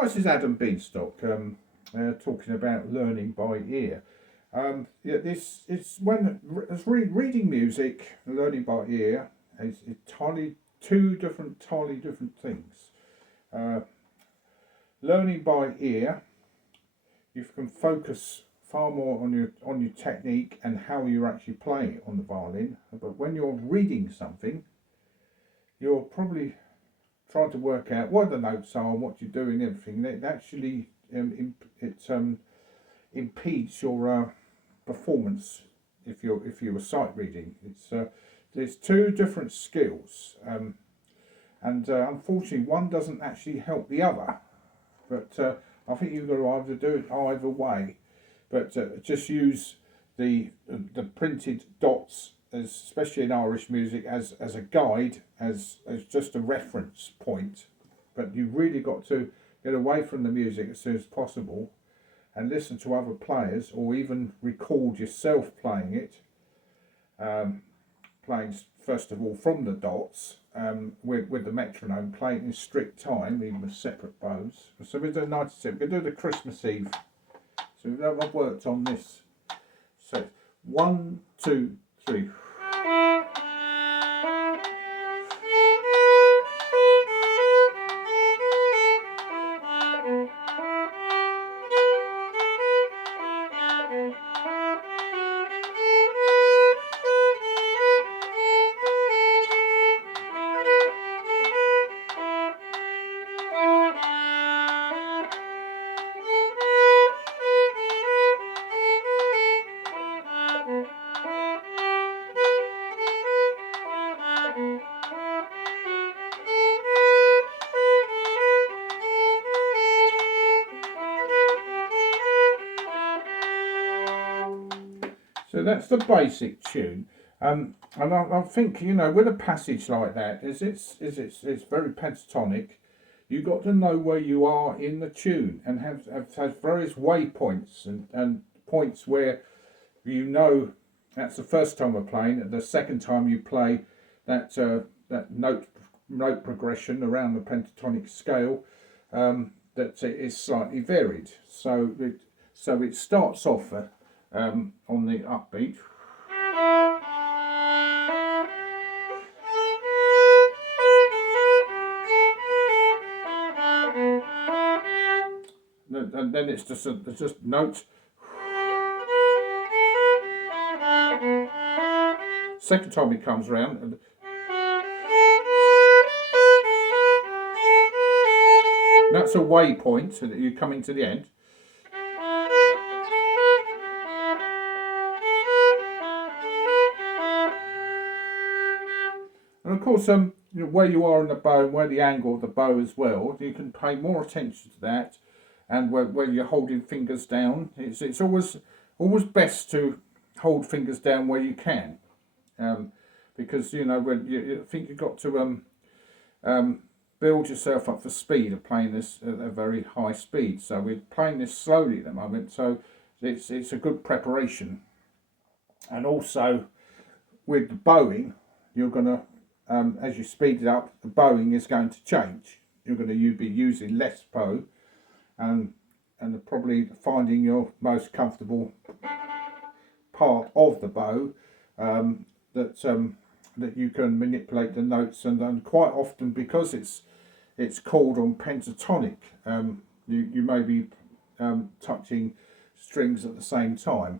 Hi, this is Adam Beanstalk, talking about learning by ear. Yeah, this it's when reading music and learning by ear is entirely entirely different things. Uh, Learning by ear, you can focus far more on your technique and how you're actually playing it on the violin. But when you're reading something, you're probably trying to work out what the notes are and what you're doing, everything. It actually impedes your performance if you were sight reading. There's two different skills, and unfortunately, one doesn't actually help the other. But I think you've got to either do it either way. But just use the printed dots, especially in Irish music, as a guide, as just a reference point. But you've really got to get away from the music as soon as possible and listen to other players, or even record yourself playing it. Playing first of all from the dots, with the metronome, playing in strict time, even with separate bows. So we're doing 97. We're going to do the Christmas Eve. So I've worked on this. So 1, 2, 3. So that's the basic tune, and I think, with a passage like that, it's very pentatonic. You've got to know where you are in the tune and have various waypoints and points where that's the first time we're playing. The second time you play that note progression around the pentatonic scale, that is slightly varied. So it starts off on the upbeat. And then it's just notes. Second time it comes around, and that's a waypoint, so that you're coming to the end. And of course, where you are in the bow, and where the angle of the bow as well, you can pay more attention to that, and where you're holding fingers down. It's always best to hold fingers down where you can, because when you think you've got to build yourself up for speed of playing this at a very high speed. So we're playing this slowly at the moment, so it's a good preparation. And also with the bowing, you're going to as you speed it up, the bowing is going to change. You're going to be using less bow, and probably finding your most comfortable part of the bow, that you can manipulate the notes, and quite often, because it's called on pentatonic, you may be touching strings at the same time.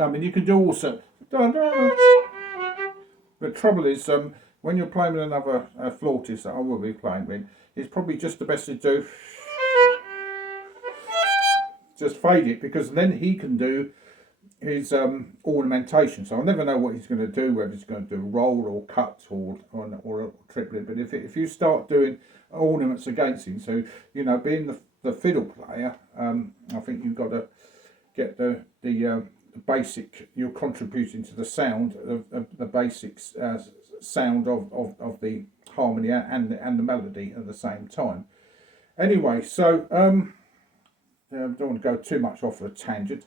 I mean, you can do also. The trouble is, when you're playing with another flautist that I will be playing with, it's probably just the best to do. Just fade it, because then he can do his ornamentation. So I'll never know what he's going to do, whether he's going to do roll or cut or a triplet. But if you start doing ornaments against him, so you know, being the fiddle player, I think you've got to get the basic. You're contributing to the sound of the basics sound of the harmony and the melody at the same time. Anyway, so I don't want to go too much off a tangent.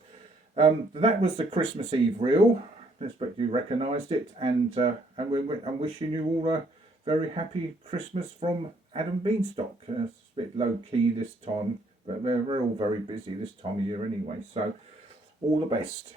That was the Christmas Eve reel. I expect you recognised it, and I'm wishing you all a very happy Christmas from Adam Beanstalk. It's a bit low key this time, but we're all very busy this time of year anyway. So all the best.